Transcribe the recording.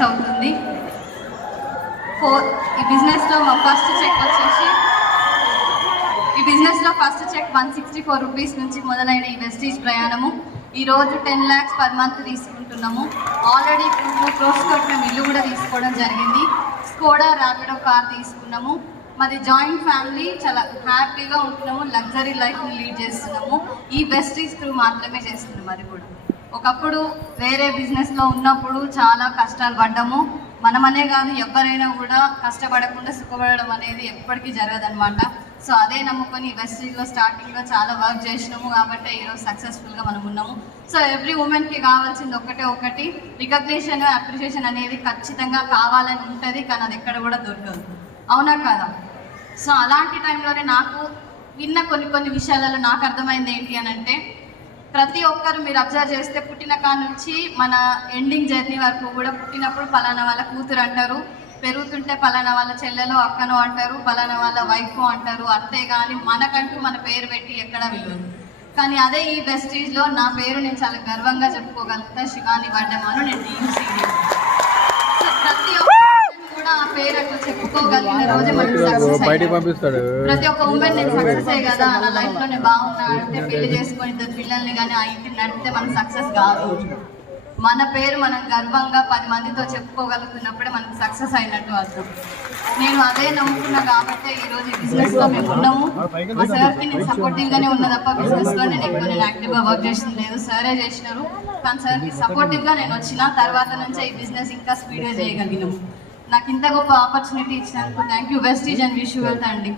Years అవుతుంది. ఈ బిజినెస్లో మా ఫస్ట్ చెక్ వచ్చేసి ఈ బిజినెస్లో ఫస్ట్ చెక్ 164 రూపీస్ నుంచి మొదలైన ఈ వెస్టీజ్ ప్రయాణము ఈరోజు 10 lakhs per month తీసుకుంటున్నాము. ఆల్రెడీ 2 crores తోటి మేము ఇల్లు కూడా తీసుకోవడం జరిగింది. స్కోడా ర్యాపిడో కార్ తీసుకున్నాము. మాది జాయింట్ ఫ్యామిలీ, చాలా హ్యాపీగా ఉంటున్నాము, లగ్జరీ లైఫ్ని లీడ్ చేస్తున్నాము. ఈ వెస్టీజ్ త్రూ మాత్రమే చేస్తున్నాము. అది కూడా ఒకప్పుడు వేరే బిజినెస్లో ఉన్నప్పుడు చాలా కష్టాలు పడ్డాము. మనమనే కాదు, ఎవరైనా కూడా కష్టపడకుండా సుఖపడడం అనేది ఎప్పటికీ జరగదనమాట. సో అదే నమ్ముకొని వెస్టీజ్లో స్టార్టింగ్లో చాలా వర్క్ చేసినాము కాబట్టి ఈరోజు సక్సెస్ఫుల్గా మనం ఉన్నాము. సో ఎవ్రీ ఉమెన్కి కావాల్సింది ఒకటి రికగ్నిషన్, అప్రిషియేషన్ అనేది ఖచ్చితంగా కావాలని ఉంటుంది, కానీ అది ఎక్కడ కూడా దొరకదు. అవునా కదా? సో అలాంటి టైంలోనే నాకు విన్న కొన్ని విషయాలలో నాకు అర్థమైంది ఏంటి అని అంటే, ప్రతి ఒక్కరు మీరు అబ్జర్వ్ చేస్తే పుట్టిన కాడ నుంచి మన ఎండింగ్ జర్నీ వరకు కూడా పుట్టినప్పుడు పలానా వాళ్ళ కూతురు అంటారు, పెరుగుతుంటే పలానా వాళ్ళ చెల్లెలో అక్కనో అంటారు, పలానా వాళ్ళ వైఫో అంటారు. అంతేగాని మనకంటూ మన పేరు పెట్టి ఎక్కడ విలువదు. కానీ అదే ఈ వెస్టీజ్లో నా పేరు నేను చాలా గర్వంగా చెప్పుకోగలుగుతా, శివాని వడ్డమాను, నేను DUC. ప్రతి ఒక్క కూడా ఆ పేరు అట్లా చెప్పుకోగలిగిన రోజే మనకి సక్సెస్ అయ్యాడు. ప్రతి ఒక్క ఉమెన్ నేను సక్సెస్ అయ్యి కదా, నా లైఫ్లో నేను బాగున్నా అంటే పెళ్లి చేసుకొని 2 పిల్లల్ని కానీ ఆ ఇంటిని నడిపితే మనం సక్సెస్ కాదు. మన పేరు మనం గర్వంగా 10 మందితో చెప్పుకోగలుగుతున్నప్పుడే మనకు సక్సెస్ అయినట్టు అర్థం. నేను అదే నమ్ముకున్నా కాబట్టి ఈరోజు ఈ బిజినెస్లో మేము ఉన్నాము. మా సార్కి నేను సపోర్టివ్గానే ఉన్నా తప్ప బిజినెస్లో నేను యాక్టివ్గా వర్క్ చేసింది లేదు, సారే చేసినారు. కానీ సార్కి సపోర్టివ్గా నేను వచ్చిన తర్వాత నుంచే ఈ బిజినెస్ ఇంకా స్పీడ్గా చేయగలిగినాము. నాకు ఇంత గొప్ప ఆపర్చునిటీ ఇచ్చినందుకు thank you Vestige and wish you wealth అండి.